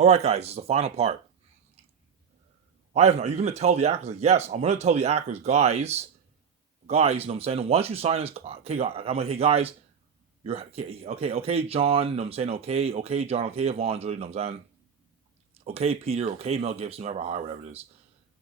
All right, guys, this is the final part. Ivan, are you going to tell the actors? Like, yes, I'm going to tell the actors, guys, you know what I'm saying? Once you sign this, okay, I'm like, hey, guys, you're okay, John, you know what I'm saying? Okay, John, okay, Yvonne, you know what I'm saying? Okay, Peter, okay, Mel Gibson, whoever, whatever it is.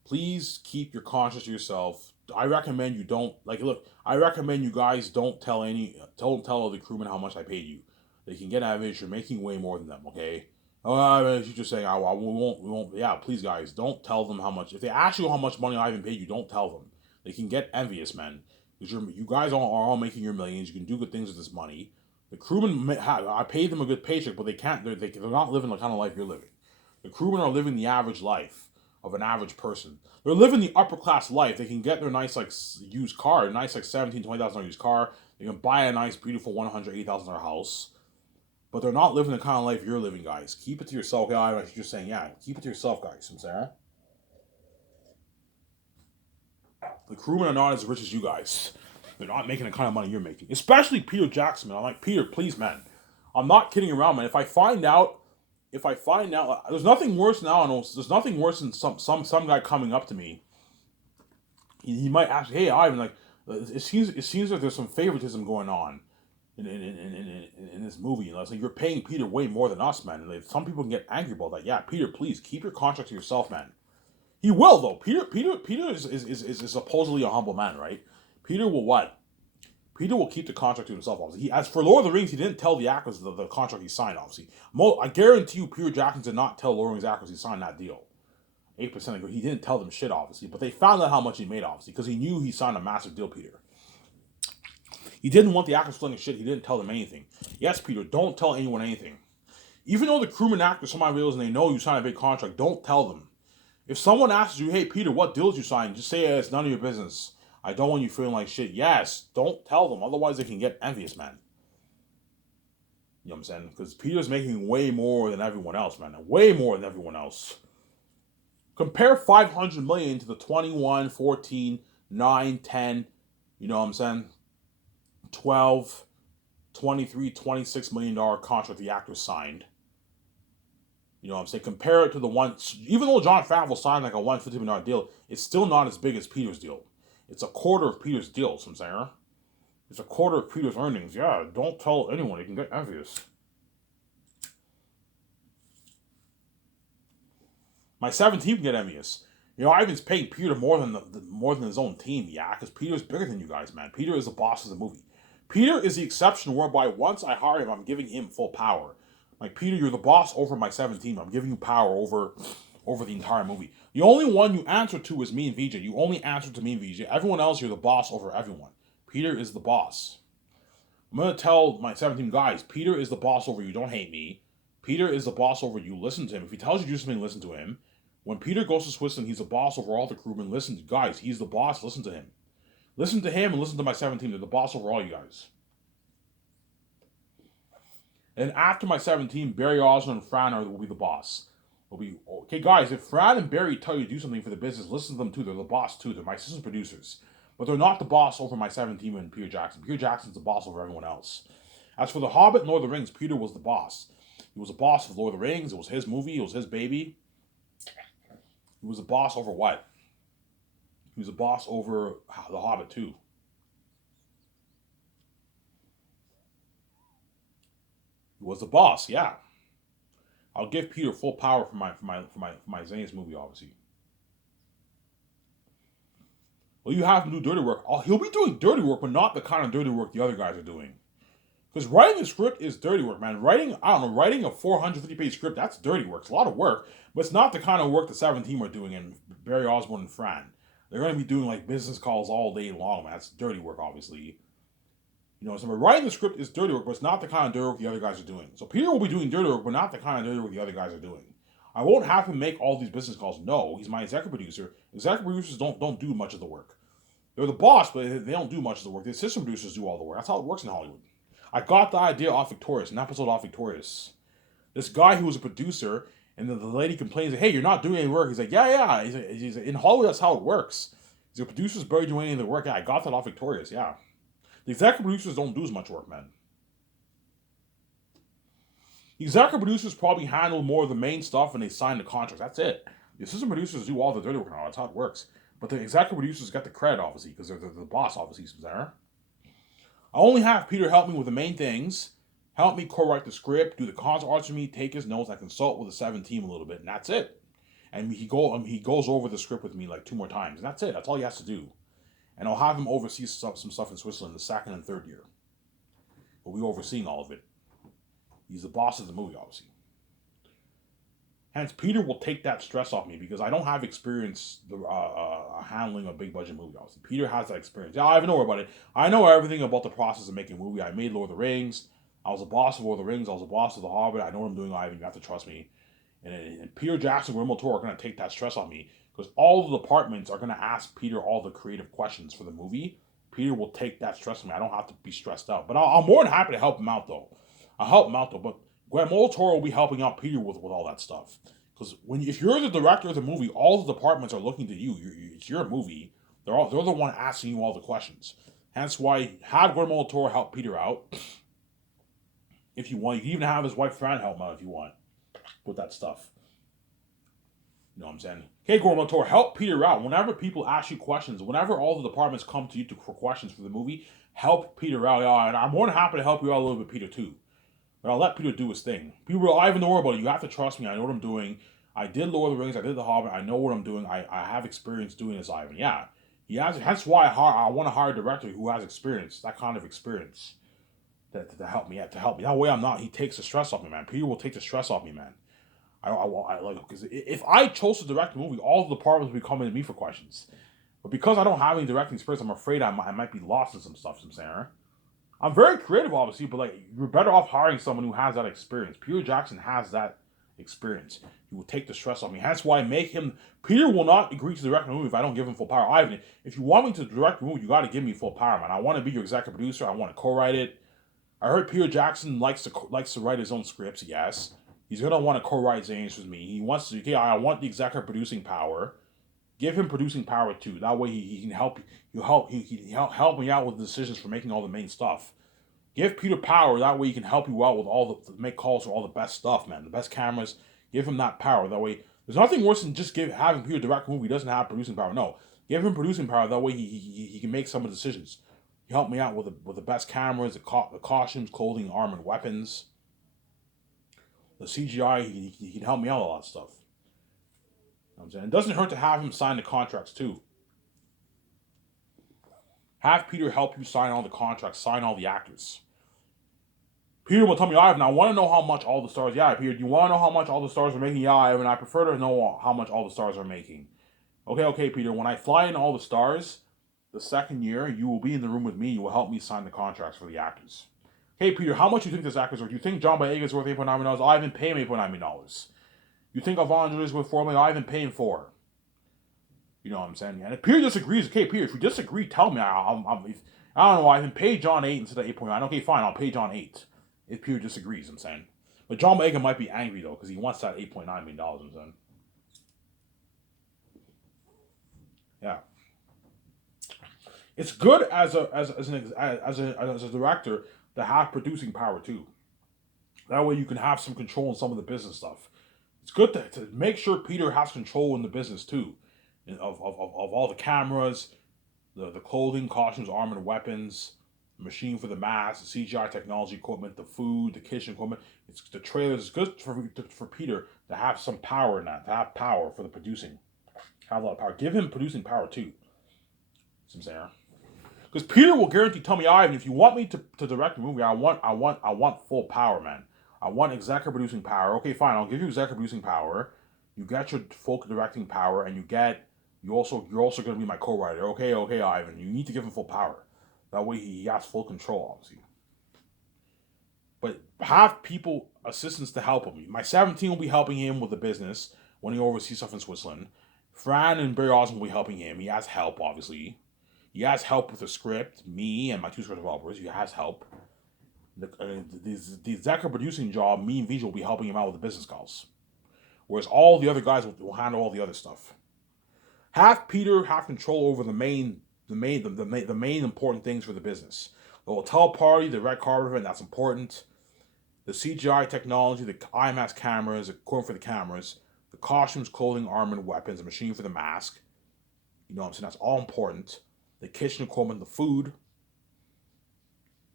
Please keep your conscience to yourself. I recommend you don't, like, look, I recommend you guys don't tell all the crewmen how much I paid you. They can get out of it. You're making way more than them, okay? You're just saying, oh, well, we won't. Yeah, please, guys, don't tell them how much. If they ask you how much money I even paid you, don't tell them. They can get envious, man. Because you guys are all making your millions. You can do good things with this money. The crewmen, I paid them a good paycheck, but they can't. They're not living the kind of life you're living. The crewmen are living the average life of an average person. They're living the upper class life. They can get their nice like used car, a nice like $17,000-$20,000 used car. They can buy a nice beautiful $180,000 house. But they're not living the kind of life you're living, guys. Keep it to yourself. Yeah, you're saying, yeah, keep it to yourself, guys. I'm saying, the crewmen are not as rich as you guys. They're not making the kind of money you're making. Especially Peter Jackson, man. I'm like, Peter, please, man. I'm not kidding around, man. If I find out, there's nothing worse now. There's nothing worse than some guy coming up to me. He might ask, hey, Ivan, like, it seems like there's some favoritism going on in this movie. You know, it's like you're paying Peter way more than us, man. And like, some people can get angry about that. Yeah, Peter, please keep your contract to yourself, man. He will though. Peter is supposedly a humble man, right? Peter will what? Peter will keep the contract to himself. Obviously, as for Lord of the Rings, he didn't tell the actors the contract he signed. Obviously, I guarantee you, Peter Jackson did not tell Lord of the Rings actors he signed that deal. 8% ago, he didn't tell them shit, obviously, but they found out how much he made, obviously, because he knew he signed a massive deal. Peter, he didn't want the actors flinging shit. He didn't tell them anything. Yes, Peter, don't tell anyone anything. Even though the crewman actors somebody realize and they know you signed a big contract, don't tell them. If someone asks you, hey, Peter, what deals you signed? Just say it's none of your business. I don't want you feeling like shit. Yes, don't tell them. Otherwise, they can get envious, man. You know what I'm saying? Because Peter's making way more than everyone else, man. Way more than everyone else. Compare 500 million to the 21, 14, 9, 10, you know what I'm saying? 12, 23, $26 million contract the actor signed. You know what I'm saying? Compare it to the one, even though Jon Favreau signed like a $150 million deal, it's still not as big as Peter's deal. It's a quarter of Peter's deal, so I'm saying. It's a quarter of Peter's earnings. Yeah, don't tell anyone. You can get envious. My 17 can get envious. You know, Ivan's paying Peter more than his own team. Yeah, because Peter's bigger than you guys, man. Peter is the boss of the movie. Peter is the exception whereby once I hire him, I'm giving him full power. Like, Peter, you're the boss over my 17. I'm giving you power over the entire movie. The only one you answer to is me and VJ. You only answer to me and VJ. Everyone else, you're the boss over everyone. Peter is the boss. I'm going to tell my 17 guys, Peter is the boss over you. Don't hate me. Peter is the boss over you. Listen to him. If he tells you to do something, listen to him. When Peter goes to Switzerland, he's the boss over all the crewmen. Listen to guys. He's the boss. Listen to him. Listen to him and listen to my 17. They're the boss over all you guys. And after my 17, Barry Osborne and Fran will be the boss. Will be okay, guys. If Fran and Barry tell you to do something for the business, listen to them too. They're the boss too. They're my assistant producers, but they're not the boss over my 17 and Peter Jackson. Peter Jackson's the boss over everyone else. As for The Hobbit and Lord of the Rings, Peter was the boss. He was the boss of Lord of the Rings. It was his movie. It was his baby. He was the boss over what? He was the boss over The Hobbit too. He was the boss. Yeah, I'll give Peter full power for my Zane's movie, obviously. Well, you have him do dirty work. He'll be doing dirty work, but not the kind of dirty work the other guys are doing. Because writing a script is dirty work, man. Writing a 450-page script, that's dirty work. It's a lot of work, but it's not the kind of work the 17 are doing in Barry Osborne and Fran. They're going to be doing like business calls all day long, man. That's dirty work, obviously. You know, so writing the script is dirty work, but it's not the kind of dirty work the other guys are doing. So Peter will be doing dirty work, but not the kind of dirty work the other guys are doing. I won't have him make all these business calls. No, he's my executive producer. Executive producers don't do much of the work. They're the boss, but they don't do much of the work. The assistant producers do all the work. That's how it works in Hollywood. I got the idea off Victorious, an episode off Victorious. This guy who was a producer, and the lady complains, hey, you're not doing any work. He's like, yeah. He's like, in Hollywood, that's how it works. He's like, producers barely doing any of the work. Yeah, I got that off Victorious, yeah. The executive producers don't do as much work, man. Executive producers probably handle more of the main stuff and they sign the contracts. That's it. The assistant producers do all the dirty work now. That's how it works. But the executive producers get the credit, obviously, because they're the boss, obviously, there. I only have Peter help me with the main things, help me co-write the script, do the concert arts for me, take his notes. I consult with the 7 team a little bit, and that's it. And he goes over the script with me like 2 more times, and that's it. That's all he has to do. And I'll have him oversee some stuff in Switzerland the 2nd and 3rd year. But we overseeing all of it. He's the boss of the movie, obviously. Hence, Peter will take that stress off me because I don't have experience handling a big budget movie. Obviously, Peter has that experience. Yeah, I even know about it. I know everything about the process of making a movie. I made Lord of the Rings. I was a boss of Lord of the Rings. I was a boss of The Hobbit. I know what I'm doing, Ivan. You have to trust me. And Peter Jackson, Guillermo del Toro are going to take that stress off me because all the departments are going to ask Peter all the creative questions for the movie. Peter will take that stress from me. I don't have to be stressed out. But I'm more than happy to help him out, though. I'll help him out, though. But Guillermo del Toro will be helping out Peter with all that stuff. Because if you're the director of the movie, all the departments are looking to you. It's your movie. They're the one asking you all the questions. Hence why have Guillermo del Toro help Peter out. If you want, you can even have his wife Fran help him out if you want with that stuff. You know what I'm saying? Okay, Guillermo del Toro, help Peter out. Whenever people ask you questions, whenever all the departments come to you for questions for the movie, help Peter out. Yeah, and I'm more than happy to help you out a little bit, Peter, too. But I'll let Peter do his thing. People, I even know about it. You have to trust me. I know what I'm doing. I did Lord of the Rings. I did The Hobbit. I know what I'm doing. I have experience doing this, Ivan. Yeah. He has. That's why I want to hire a director who has experience, that kind of experience, to help me. To help me. That way I'm not. He takes the stress off me, man. Peter will take the stress off me, man. I like, because if I chose to direct the movie, all the departments would be coming to me for questions. But because I don't have any directing experience, I'm afraid I might be lost in some stuff. I'm saying. I'm very creative, obviously, but like you're better off hiring someone who has that experience. Peter Jackson has that experience. He will take the stress off me. That's why I make him. Peter will not agree to direct a movie if I don't give him full power. Ivan, if you want me to direct a movie, you got to give me full power, man. I want to be your executive producer. I want to co-write it. I heard Peter Jackson likes to write his own scripts. Yes, he's gonna want to co-write Zanes with me. He wants to. Okay, I want the executive producing power. Give him producing power too. That way he can help. He can help me out with the decisions for making all the main stuff. Give Peter power. That way he can help you out with all the make calls for all the best stuff, man. The best cameras. Give him that power. That way, there's nothing worse than just having Peter direct a movie. He doesn't have producing power. No, give him producing power. That way he can make some of the decisions. He helped me out with the best cameras, the costumes, clothing, armor, and weapons. The CGI. He can help me out with a lot of stuff. You know what I'm saying? It doesn't hurt to have him sign the contracts too. Have Peter help you sign all the contracts, sign all the actors. Peter will tell me, Ivan, I want to know how much all the stars. Yeah, Peter, do you want to know how much all the stars are making? Yeah, Ivan, I prefer to know how much all the stars are making. Okay, Peter, when I fly in all the stars, the 2nd year, you will be in the room with me. You will help me sign the contracts for the actors. Hey, Peter, how much do you think this actor's worth? Do you think John Boyega is worth $8.9 million? Ivan, pay him $8.9 million. You think Avon is worth $4 million? Ivan, pay him $4 million. You know what I'm saying? And if Peter disagrees, okay, Peter, if you disagree, tell me. I don't know, I can pay John 8 instead of 8.9. Okay, fine, I'll pay John 8 if Peter disagrees, I'm saying. But John Boyega might be angry, though, because he wants that $8.9 million, I'm saying. Yeah. It's good as a director to have producing power, too. That way you can have some control in some of the business stuff. It's good to make sure Peter has control in the business, too. Of all the cameras, the clothing, costumes, armor, and weapons, the machine for the masks, the CGI technology equipment, the food, the kitchen equipment. It's the trailers. It's good for Peter to have some power in that, to have power for the producing. Have a lot of power. Give him producing power too. See what I'm saying? Because Peter will guarantee, tell me, Ivan, if you want me to direct a movie, I want full power, man. I want executive producing power. Okay, fine, I'll give you executive producing power. You get your full directing power, and you're also going to be my co-writer. Okay, Ivan. You need to give him full power. That way he has full control, obviously. But have people, assistants to help him. My 17 will be helping him with the business when he oversees stuff in Switzerland. Fran and Barry Osmond will be helping him. He has help, obviously. He has help with the script. Me and my 2 script developers. He has help. The executive producing job, me and Visual will be helping him out with the business calls. Whereas all the other guys will handle all the other stuff. Have Peter have control over the main important things for the business. The hotel party, the red carpet event, that's important. the CGI technology, the IMAX cameras, equipment for the cameras, the costumes, clothing, armor, and weapons, the machine for the mask. You know what I'm saying? That's all important. The kitchen equipment, the food. You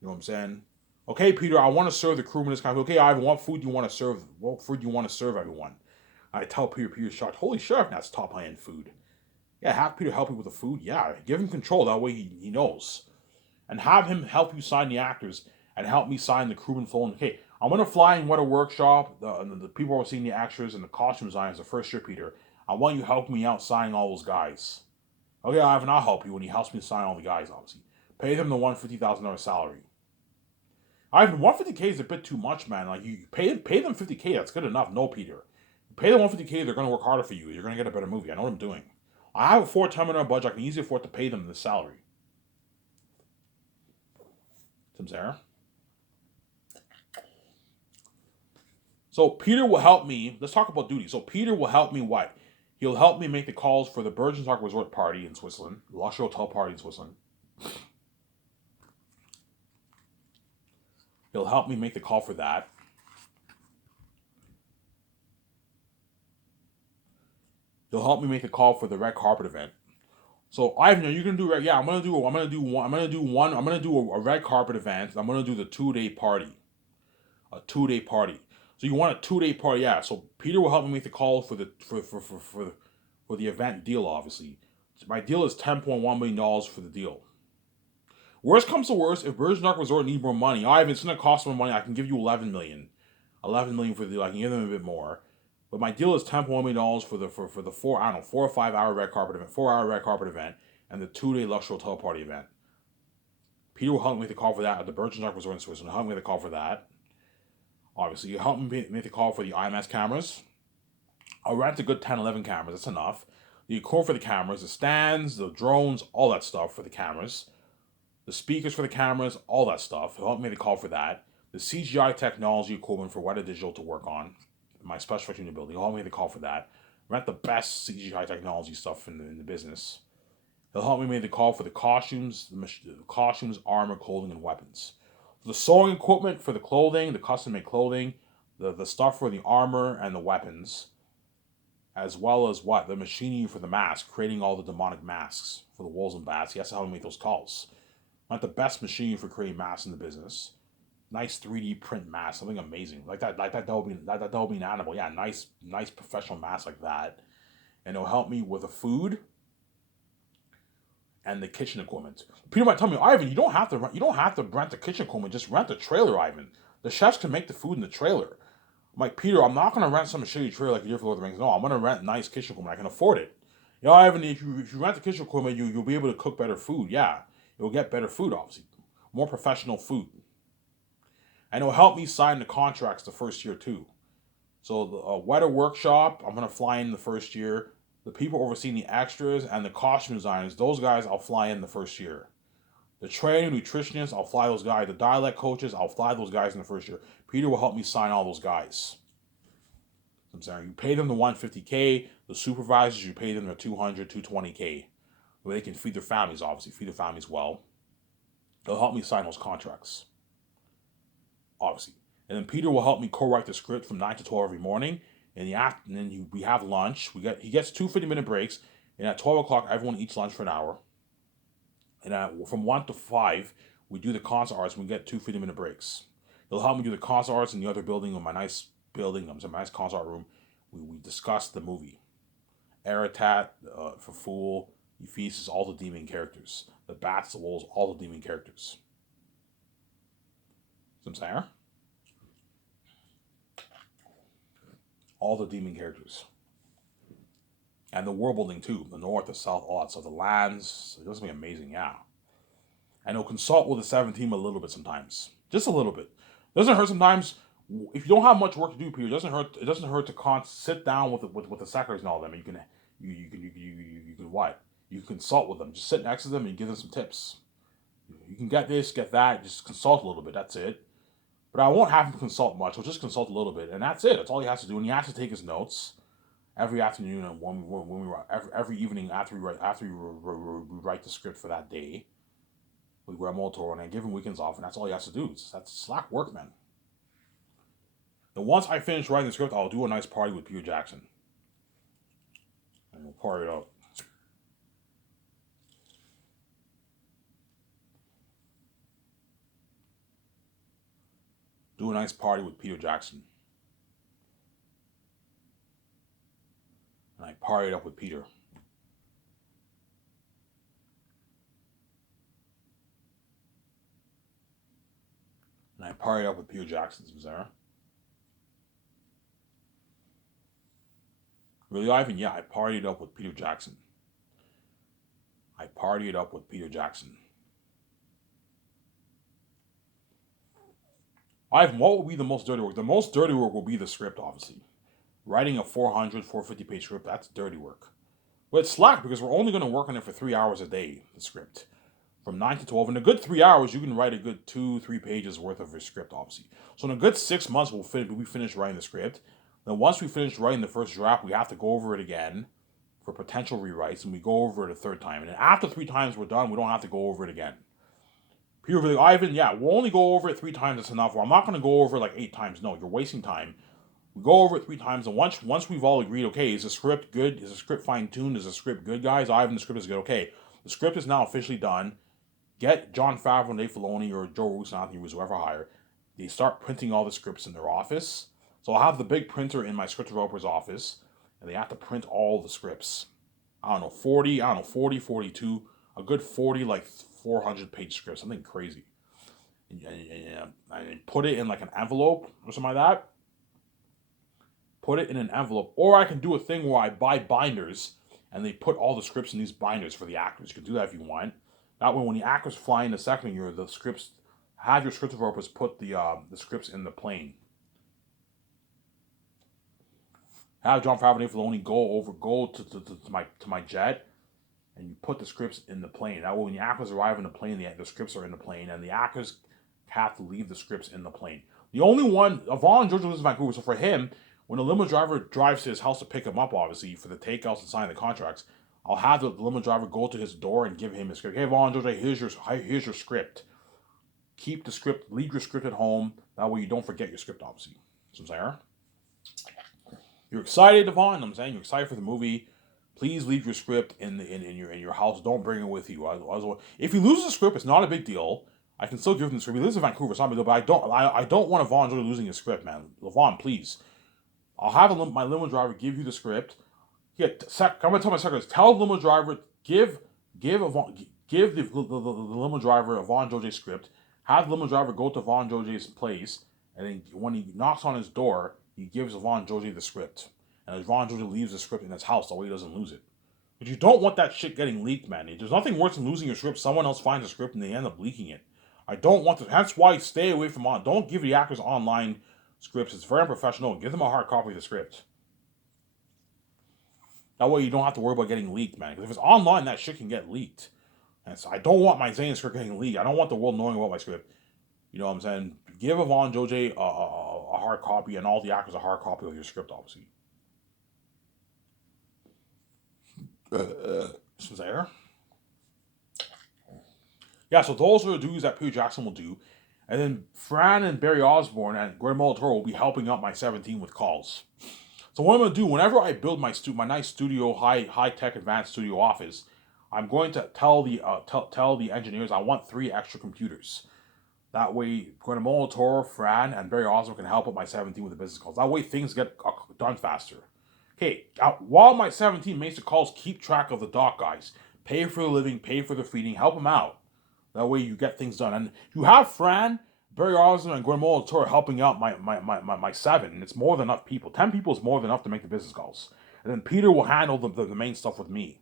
know what I'm saying? Okay, Peter, I want to serve the crewmen this kind of. Okay, Ivan, what food do you want to serve? What food do you want to serve everyone? I tell Peter, Peter's shocked. Holy sheriff, that's top high end food. Yeah, have Peter help you with the food. Yeah, give him control. That way he knows. And have him help you sign the actors and help me sign the crewman phone. Okay, I'm going to fly in Weather Workshop. The people who are seeing the actors and the costume designers the first year, Peter. I want you helping me out signing all those guys. Okay, Ivan, I'll help you when he helps me sign all the guys, obviously. Pay them the $150,000 salary. Ivan, 150K is a bit too much, man. Like, you pay them 50K, that's good enough. No, Peter. Pay them 150K, they're going to work harder for you. You're going to get a better movie. I know what I'm doing. I have a $4 million budget. I can easily afford to pay them the salary. Tim Sarah. So Peter will help me. Let's talk about duty. So Peter will help me what? He'll help me make the calls for the Bergenshock Resort party in Switzerland, the Luxury Hotel party in Switzerland. He'll help me make the call for that. He'll help me make the call for the red carpet event. So Ivan, are you gonna do red? Yeah, I'm gonna do a red carpet event. I'm gonna do the 2-day party. A 2-day party. So you want a 2-day party? Yeah. So Peter will help me make the call for the event deal. Obviously, so my deal is $10.1 million for the deal. Worst comes to worst, if Virgin Dark Resort need more money, Ivan, it's gonna cost more money. I can give you 11 million. 11 million for the deal. I can give them a bit more. But my deal is $10.1 million for the 4 or 5 hour red carpet event, 4-hour red carpet event, and the 2-day luxury hotel party event. Peter will help me make the call for that at the Virgin Dark Resort in Switzerland. Help me make the call for that. Obviously, you help me make the call for the IMAX cameras. I'll rent a good 10, 11 cameras. That's enough. The equipment for the cameras, the stands, the drones, all that stuff for the cameras. The speakers for the cameras, all that stuff. He'll help me make the call for that. The CGI technology equipment for Weta Digital to work on. My special effects unit building. He'll help me make the call for that. Rent the best CGI technology stuff in the business. He'll help me make the call for the costumes, armor, clothing, and weapons. The sewing equipment for the clothing, the custom-made clothing, the stuff for the armor and the weapons, as well as what? The machining for the mask, creating all the demonic masks for the wolves and bats. He has to help me make those calls. Not the best machine for creating masks in the business. Nice 3D print mask, something amazing. That would be an animal. Yeah, nice professional mask like that. And it'll help me with the food and the kitchen equipment. Peter might tell me, Ivan, you don't have to rent the kitchen equipment. Just rent the trailer, Ivan. The chefs can make the food in the trailer. I'm like, Peter, I'm not gonna rent some shitty trailer like you did for Lord of the Rings. No, I'm gonna rent nice kitchen equipment. I can afford it. Yeah, Ivan, if you rent the kitchen equipment, you'll be able to cook better food. Yeah, you'll get better food, obviously, more professional food, and it'll help me sign the contracts the first year too. So the Weta Workshop, I'm gonna fly in the first year. The people overseeing the extras and the costume designers, those guys I'll fly in the first year. The trainer, nutritionists, I'll fly those guys. The dialect coaches, I'll fly those guys in the first year. Peter will help me sign all those guys. I'm saying you pay them the 150K. The supervisors, you pay them the 200, 220K. Where they can feed their families, obviously, feed their families well. They'll help me sign those contracts, obviously. And then Peter will help me co-write the script from 9 to 12 every morning. And then we have lunch. He gets 2 50-minute breaks. And at 12 o'clock, everyone eats lunch for an hour. And from 1 to 5, we do the concert arts and we get 2 50-minute breaks. He'll help me do the concert arts in the other building, in my nice building, my nice concert art room. We discuss the movie. Aratat, for Fool, Ephesus, all the demon characters. The Bats, the Wolves, all the demon characters. Some saying? All the demon characters. And the world building too. The north, the south, all that stuff. The lands. It's going to be amazing, yeah. And he'll consult with the 7 team a little bit sometimes. Just a little bit. Doesn't hurt sometimes. If you don't have much work to do, Peter, it doesn't hurt to sit down with the secretaries and all of them. You can what? You can consult with them. Just sit next to them and give them some tips. You can get this, get that. Just consult a little bit. That's it. But I won't have him consult much. He'll just consult a little bit, and that's it. That's all he has to do. And he has to take his notes every afternoon and when we every evening after we write the script for that day with Guillermo Toro, and I give him weekends off, and that's all he has to do. That's slack work, man. And once I finish writing the script, I'll do a nice party with Peter Jackson. And we'll party it up. Do a nice party with Peter Jackson. And I partied up with Peter. And I partied up with Peter Jackson, Sarah. Really, Ivan? Yeah, I partied up with Peter Jackson. I partied up with Peter Jackson. Ivan, what will be the most dirty work? The most dirty work will be the script, obviously. Writing a 400, 450 page script, that's dirty work. But it's slack because we're only going to work on it for 3 hours a day, the script. From 9 to 12. In a good 3 hours, you can write a good 2-3 pages worth of your script, obviously. So in a good 6 months, we'll finish writing the script. Then once we finish writing the first draft, we have to go over it again for potential rewrites, and we go over it a third time. And then after 3 times we're done, we don't have to go over it again. People are like, Ivan, yeah, we'll only go over it 3 times, that's enough. Well, I'm not going to go over it like 8 times. No, you're wasting time. We go over it 3 times, and once we've all agreed, okay, is the script good? Is the script fine-tuned? Is the script good, guys? Ivan, the script is good. Okay, the script is now officially done. Get Jon Favreau and Dave Filoni or Joe Russo, Anthony Russo, whoever hire. They start printing all the scripts in their office. So I'll have the big printer in my script developer's office, and they have to print all the scripts. 40, 42, a good 40, like 400-page script, something crazy. And put it in like an envelope or something like that. Put it in an envelope. Or I can do a thing where I buy binders, and they put all the scripts in these binders for the actors. You can do that if you want. That way, when the actors fly in the second year, the scripts, have your script developers put the scripts in the plane. Have Jon Favreau and Filoni go to my jet, and you put the scripts in the plane. That way, when the actors arrive in the plane, the scripts are in the plane, and the actors have to leave the scripts in the plane. The only one, Vaughn George lives in Vancouver, so for him, when the limo driver drives to his house to pick him up, obviously, for the takeouts and signing the contracts, I'll have the limo driver go to his door and give him his script. Hey, Vaughn George, here's your script. Keep the script, leave your script at home. That way you don't forget your script, obviously. So I'm saying, you're excited, Vaughn. I'm saying you're excited for the movie. Please leave your script in your house. Don't bring it with you. If he loses the script, it's not a big deal. I can still give him the script. He lives in Vancouver, it's not a big deal. But I don't want Vaughn George losing his script, man. Vaughn, please. I'll have my limo driver give you the script. Yeah, I'm gonna tell my secretaries. Tell the limo driver give the limo driver a Vaughn George script. Have the limo driver go to Vaughn George's place, and then when he knocks on his door, he gives Vaughn George the script. And Vaughn George leaves the script in his house, so he doesn't lose it. But you don't want that shit getting leaked, man. There's nothing worse than losing your script. Someone else finds the script and they end up leaking it. I don't want to. That's why stay away from Don't give the actors online scripts. It's very unprofessional. Give them a hard copy of the script. That way you don't have to worry about getting leaked, man. Because if it's online, that shit can get leaked. And so I don't want my Zayn script getting leaked. I don't want the world knowing about my script. You know what I'm saying? Give Vaughn George a hard copy and all the actors a hard copy of your script, obviously. There. Yeah, so those are the duties that Peter Jackson will do. And then Fran and Barry Osborne and Guillermo del Toro will be helping out my 17 with calls. So what I'm going to do, whenever I build my nice studio, high-tech advanced studio office, I'm going to tell the engineers I want 3 extra computers. That way, Guillermo del Toro, Fran, and Barry Osborne can help out my 17 with the business calls. That way, things get done faster. Okay, while my 17 makes the calls, keep track of the doc guys. Pay for the living, pay for the feeding, help them out. That way you get things done. And you have Fran, Barry Osborne, and Guillermo del Toro helping out my 7. And it's more than enough people. 10 people is more than enough to make the business calls. And then Peter will handle the main stuff with me.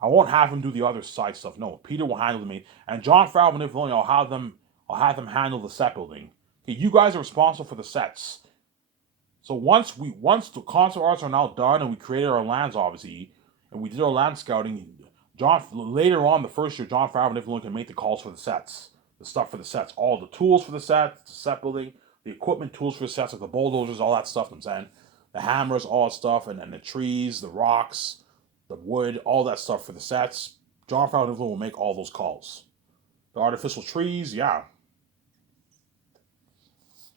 I won't have him do the other side stuff. No, Peter will handle the main. And Jon Favreau and Filoni, I'll have them handle the set building. Okay, you guys are responsible for the sets. So once the concept arts are now done and we created our lands, obviously, and we did our land scouting, later on the first year, Jon Favreau and Filoni can make the calls for the sets, the stuff for the sets, all the tools for the sets, the set building, the equipment tools for the sets, like the bulldozers, all that stuff. I'm saying the hammers, all that stuff, and then the trees, the rocks, the wood, all that stuff for the sets. Jon Favreau and Filoni will make all those calls. The artificial trees, yeah,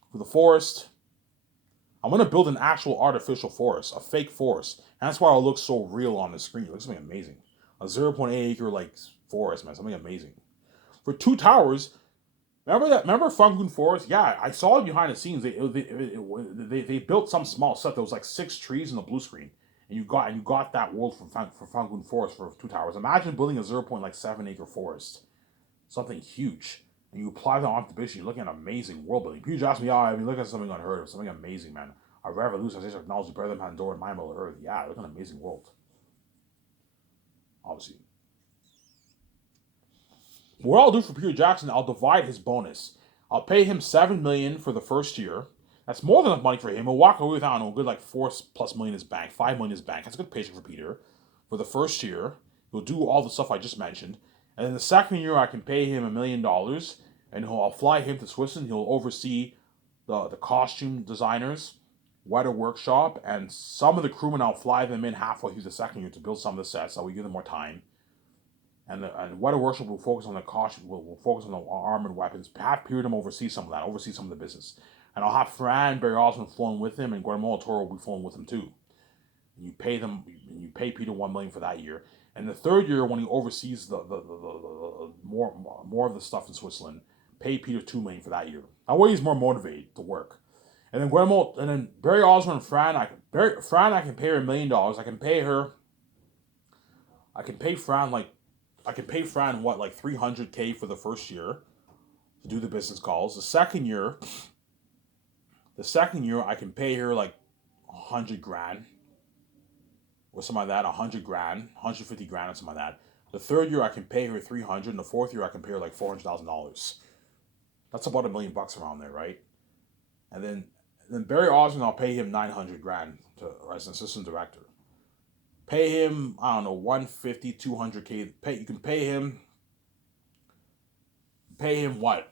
for the forest. I'm gonna build an actual artificial forest, a fake forest, and that's why it looks so real on the screen. It looks something amazing. A 0.8 acre like forest, man, something amazing. For two towers, remember that? Remember Fungoon Forest? Yeah, I saw it behind the scenes. They built some small stuff. There was like 6 trees in the blue screen, and you got that world for Fungoon Forest for two towers. Imagine building a 0.7 acre forest, something huge, and you apply that onto the business. You're looking at amazing world building. People ask me, "Oh, I mean, look at something unheard of, something amazing, man. A revolutionization of technology better than Pandora and my Middle Earth." Yeah, look at an amazing world. Obviously, what I'll do for Peter Jackson, I'll divide his bonus. I'll pay him 7 million for the first year. That's more than enough money for him. He'll walk away with, I don't know, a good like 4+ million in his bank, 5 million in his bank. That's a good paycheck for Peter. For the first year, he'll do all the stuff I just mentioned, and then the second year I can pay him $1 million, and I'll fly him to Switzerland. He'll oversee the costume designers, wider workshop, and some of the crewmen. I'll fly them in halfway through the second year to build some of the sets. So we give them more time. And Wider Worship will focus on the caution, will focus on the armored weapons. Have Peterham oversee some of that, oversee some of the business. And I'll have Fran Barry Osmond flown with him, and Guillermo Toro will be flown with him too. And you pay Peter 1 million for that year. And the third year, when he oversees the more of the stuff in Switzerland, pay Peter 2 million for that year. That way he's more motivated to work. And then Barry Osmond and Fran, I can pay her $1 million. I can pay Fran what, like 300K for the first year to do the business calls. The second year I can pay her like 100 grand or something like that, 100 grand, 150 grand or something like that. The third year I can pay her 300, and the fourth year I can pay her like $400,000. That's about $1 million around there, right? And then Barry Osmond, I'll pay him 900 grand as an assistant director. Pay him, I don't know, 150, 200K. You can pay him what?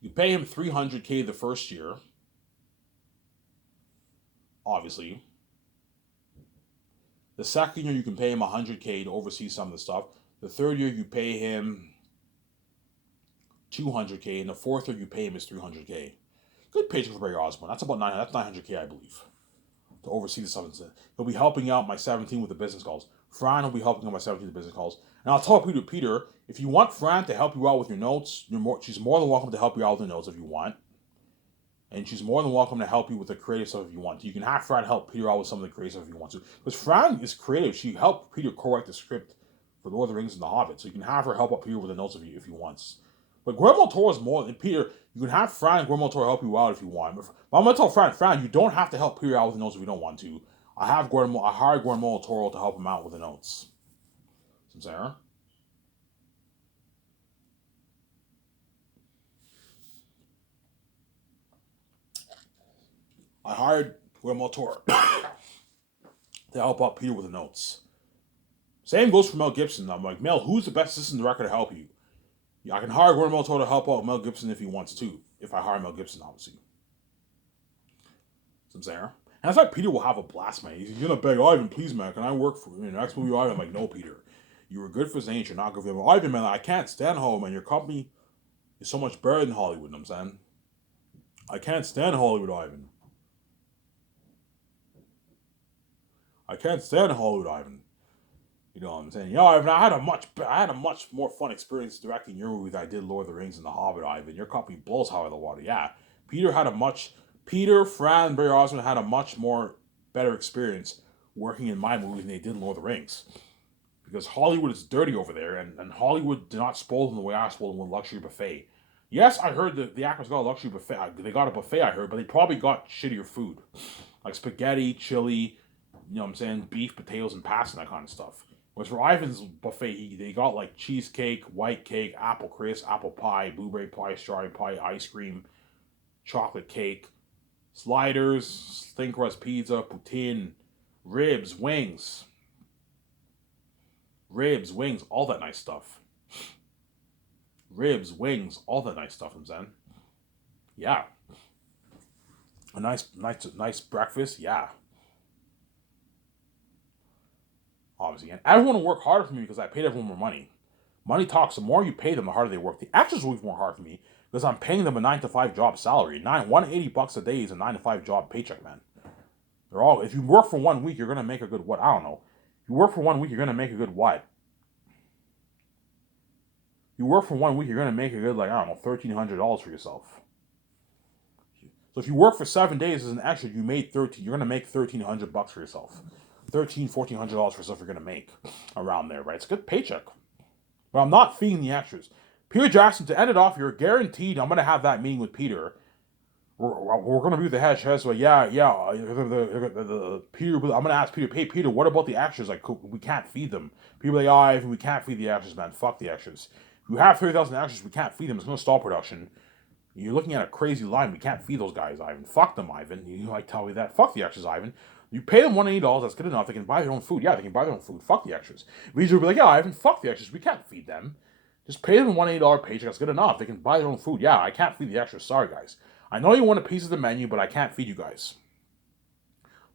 You pay him 300K the first year, obviously. The second year you can pay him 100K to oversee some of the stuff. The third year you pay him 200K, and the fourth year you pay him is 300K. Good paycheck for Barry Osborne. That's about 900K, I believe, to oversee the stuff. He'll be helping out my 17 with the business calls. Fran will be helping out my 17 with the business calls. And I'll tell Peter, if you want Fran to help you out with your notes, she's more than welcome to help you out with the notes if you want. And she's more than welcome to help you with the creative stuff if you want to. You can have Fran help Peter out with some of the creative stuff if you want to. Because Fran is creative. She helped Peter co-write the script for Lord of the Rings and The Hobbit. So you can have her help out Peter with the notes if you want. But Guillermo Toro is more than Peter. You can have Fran and Guillermo Toro help you out if you want. But I'm going to tell Fran, you don't have to help Peter out with the notes if you don't want to. I hired Guillermo Toro to help him out with the notes. Sincere? I hired Guillermo Toro to help out Peter with the notes. Same goes for Mel Gibson. I'm like, Mel, who's the best assistant director to help you? Yeah, I can hire Guillermo Toro to help out Mel Gibson if he wants to. If I hire Mel Gibson, obviously. Sincere? And that's why Peter will have a blast, man. He's gonna beg Ivan, please, man, can I work for you? Next movie, Ivan? I'm like, no, Peter. You were good for Zane, you're not good for him. Ivan, man, I can't stand Hollywood, man. Your company is so much better than Hollywood, you know what I'm saying? I can't stand Hollywood, Ivan. I can't stand Hollywood, Ivan. You know what I'm saying? Ivan, I had a much more fun experience directing your movie than I did Lord of the Rings and The Hobbit, Ivan. Your company blows high out of the water. Yeah, Fran, and Barry Osmond had a much more better experience working in my movie than they did in Lord of the Rings. Because Hollywood is dirty over there, and Hollywood did not spoil them the way I spoiled them with Luxury Buffet. Yes, I heard that the actors got a luxury buffet. They got a buffet, I heard, but they probably got shittier food. Like spaghetti, chili, you know what I'm saying, beef, potatoes, and pasta, and that kind of stuff. Whereas for Ivan's buffet, they got like cheesecake, white cake, apple crisp, apple pie, blueberry pie, strawberry pie, ice cream, chocolate cake, sliders, thin crust pizza, poutine, ribs, wings, all that nice stuff. Ribs, wings, all that nice stuff, I'm saying. Yeah. A nice breakfast, yeah. Obviously. And everyone will work harder for me because I paid everyone more money. Money talks. The more you pay them, the harder they work. The actors will work more hard for me Because I'm paying them a 9 to 5 job salary. 180 bucks a day is a 9 to 5 job paycheck, man. They're all. If you work for 1 week, you're gonna make a good what? I don't know. If you work for 1 week, you're gonna make a good what? You work for 1 week, you're gonna make a good like I don't know $1,300 for yourself. So if you work for 7 days as an extra, you made 13. You're gonna make $1,300 for yourself. $1,400 for stuff you're gonna make around there, right? It's a good paycheck. But I'm not feeding the extras. Peter Jackson, to end it off, you're guaranteed. I'm gonna have that meeting with Peter. We're gonna be with the head chef. So yeah. Peter, I'm gonna ask Peter. Hey Peter, what about the extras? Like we can't feed them. People are like, oh, Ivan, we can't feed the extras, man. Fuck the extras. If you have 30,000 extras, we can't feed them. It's gonna stall production. You're looking at a crazy line. We can't feed those guys, Ivan. Fuck them, Ivan. You like tell me that? Fuck the extras, Ivan. You pay them $180. That's good enough. They can buy their own food. Yeah, they can buy their own food. Fuck the extras. Vijay will be like, yeah, Ivan. Fuck the extras. We can't feed them. Just pay them $180 paycheck. That's good enough. They can buy their own food. Yeah, I can't feed the extras. Sorry, guys. I know you want a piece of the menu, but I can't feed you guys.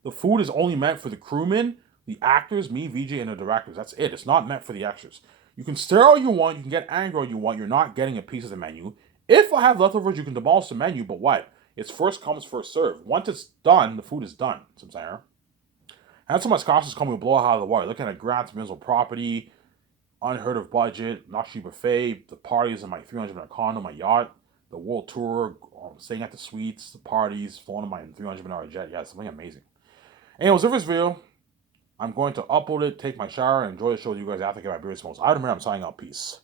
The food is only meant for the crewmen, the actors, me, VJ, and the directors. That's it. It's not meant for the extras. You can stare all you want. You can get angry all you want. You're not getting a piece of the menu. If I have leftovers, you can demolish the menu, but what? It's first comes, first serve. Once it's done, the food is done. Some saying. And so much costs coming to blow out of the water. Looking at Grant's Mizzle property, unheard of budget, luxury buffet, the parties in my 300-minute condo, my yacht, the world tour, staying at the suites, the parties, flying in my 300-minute jet. Yeah, something amazing. Anyways, if this video, I'm going to upload it, take my shower, and enjoy the show with you guys after I get my beer smells. I'm signing out. Peace.